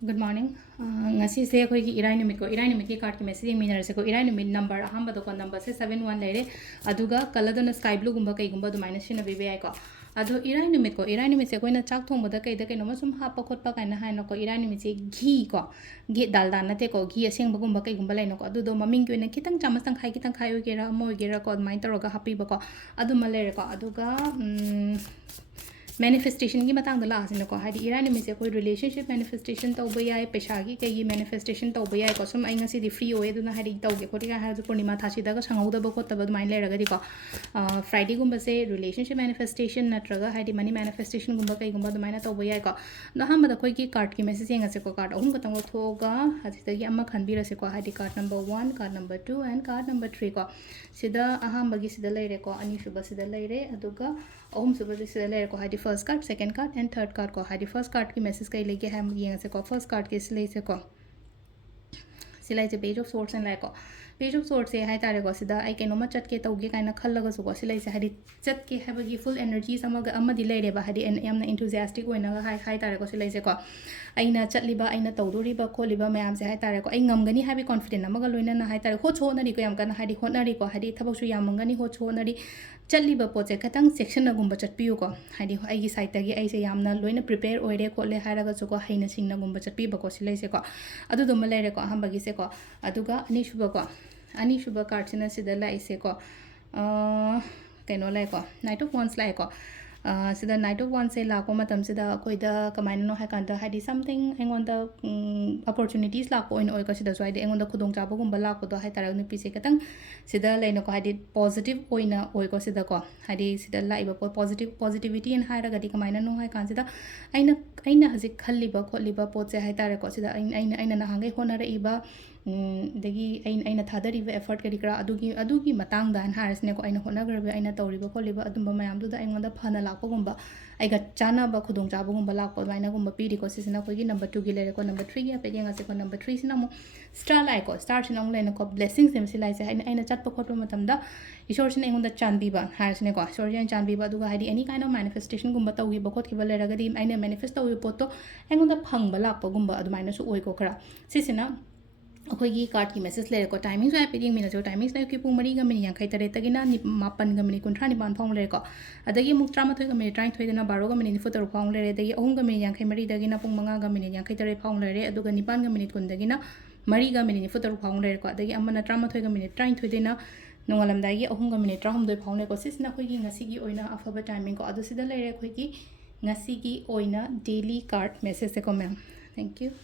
Good morning. Ngasi se koi ki irai numit ko irai numit ki card ki message mi nar se ko irai numit number aham ba ko number se 71 lere aduga color do na sky blue gumba kai gumba do minus na bb ai ko adu irai numit se koi na chak thong boda kai da kai no masum ha pa khot pa kai na hai no ko irai numit se ghee ko ge dal dan na te ko ghee aseng ba gumba kai gumba lai no ko adu do maming ko na kitang chamas tang khai o gera mo gera ko mai tar ga happy ba ko adu ma lere ko aduga manifestation की मतंग दला आसिन को हादि इरानी मिसे कोई relationship manifestation तो बया है पैसा की कई manifestation तो बया है को सम आइंग सी फ्री होए दुना हादि तो के कोटी का है जो पूर्णिमा थासी दगा संगौ दब को तब माइन ले रगदी को फ्राइडे गुम बसे relationship manifestation नत्रगा हादि मनी manifestation गुम कई गुम दुमाइना तो बया है को न हम बद कोई की कार्ड की मैसेज यंग से को कार्ड अहुम को तंगो थोगा हादि तगी अम्मा खनबी रसे को हादि card number 1 card number 2 and card number 3 को सिदा अहम बगी सिदा लेरे को अनि सुबह सिदा लेरे अदुगा अहुम सुबह सिदा लेरे को हादि first card second card and third card को हादि फर्स्ट कार्ड की मैसेज कई लेके हम ये से को फर्स्ट कार्ड के सिलाई से page of sorts and like को पेज ऑफ सोर्ट्स से हाई तारे को सिदा आई कैनो चट के तौगे काइना खल्लगा सो को सिलाई से हादि चट के हैबगी फुल एनर्जी समग अमदि लेरे बा हादि यामना एंथुसियास्टिक ओइना हाई तारे को सिलाई से को अइना चटलिबा अइना तौदोरिबा खोलिबा मयाम से हाई तारे को आई ngमगनी हाबी कॉन्फिडेंट अमग लोइना ना हाई तारे होच होनरी को याम कना हादि होनरी को हादि थबकसु यामंगनी होच होनरी चलिबा पोचे खतंग सेक्शन गुंबा चटपियो को हादि आइगी साइड तगी आइसे यामना लोइना प्रिपेयर ओइरे खोले हारगा सो को हाइना सिंगना गुंबा चटपिबा को सिलाई से को अदु दुम लेरे को अहम से को अदुगा अनिशुबा कार्ड सिना सिदा लाइसे को कैनो लाइ को नाइट ऑफ वंस लाइ को सिदा नाइट ऑफ वंस से लाको मतम सिदा कोइदा कमाइन नो हाइकांदा हादि समथिंग एंगोंदा अपॉर्चुनिटीज लाको इन ओइ को सिदा स्वाइदे एंगोंदा खुदोंग चाबो गुंबा लाको दो हाइ तारा नुपि से खतंग सिदा लाइनो को हादि पॉजिटिव ओइना ओइ को सिदा को हादि सिदा लाइबा पॉजिटिविटी इन हाइरा गदि कमाइन नो हाइ कांसिदा अइना हजिक खल्लिबा खोलिबा पोचे हाइ तारा को सिदा अइना नहांगे होनरा इबा दगी अइना थादरिबा एफर्ट करी करा अदुगी मतंग दान हारसने को अइना होनगरबा अइना तौरिबा खोलिबा अदुंबा मयाम दुदा अइंगोंदा फना लापगुंबा आइगा चानाबा खुदोंग चाबगुंबा लापो माइना गुंबा पीरी को सिसना कोगी नंबर 2 की लेरे को नंबर 3 की पे गेंगा से को नंबर 3 सिना मो स्टार लाइ को स्टार सिना मो लेना को ब्लेसिंग्स सेम सिलाई से अइना चटप खोटो मतमदा ईश्वर सिना अइंगोंदा चांबीबा हारसने को ईश्वर जन चांबीबा अदुगा हादि एनी काइंड ऑफ मैनिफेस्टेशन गुंबा तौगी बखोत की लेरगदी अइना मैनिफेस्ट तौगी पोतो अइंगोंदा फंगबा लापगुंबा अदुमाइना सु ओइ को खरा सिसिना अखोगी कार्ड की मैसेज लेरे को टाइमिंग जो पे मिनट जो टाइमिंग लाइक की पुंग मरी ग मिनट यांखै तरे तगिना मापन ग मिनट 19 फाउंग लेरे को अदगी मुक 13 ग मिनट 23 देना 12 ग मिनट 24 फाउंग लेरे दगी 3 ग मिनट यांखै मरी दगिना पुंग 5 ग मिनट यांखै तरे फाउंग लेरे अदुगा 9 ग मिनट 1 दगिना मरी ग मिनट 24 फाउंग लेरे को अदगी अमना 13 ग मिनट 23 देना नोंगलमदागी 3 ग मिनट 13 फाउंग लेरे को सिसना खोगी ngasi gi oina afaba timing ko adu sida lere खोगी ngasi gi oina daily card message se ko ma'am thank you